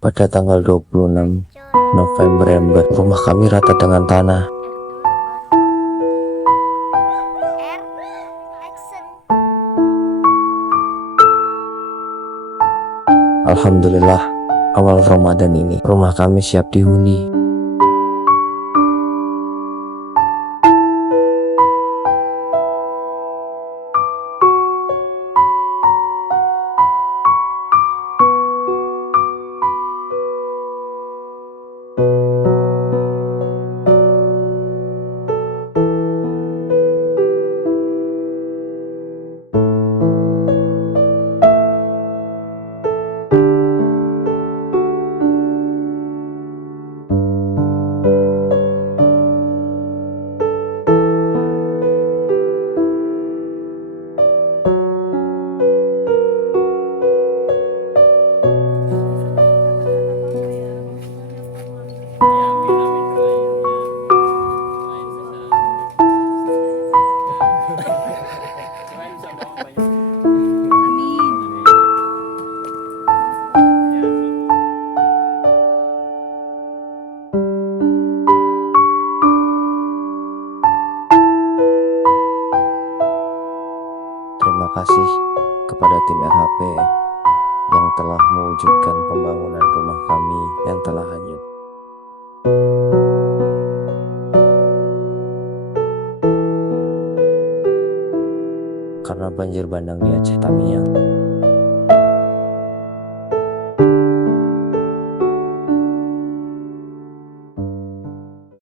Pada tanggal 26 November, rumah kami rata dengan tanah. Alhamdulillah, awal Ramadan ini rumah kami siap dihuni. Terima kasih kepada tim RHP yang telah mewujudkan pembangunan rumah kami yang telah hanyut. Karena banjir bandang di Aceh Tamiang,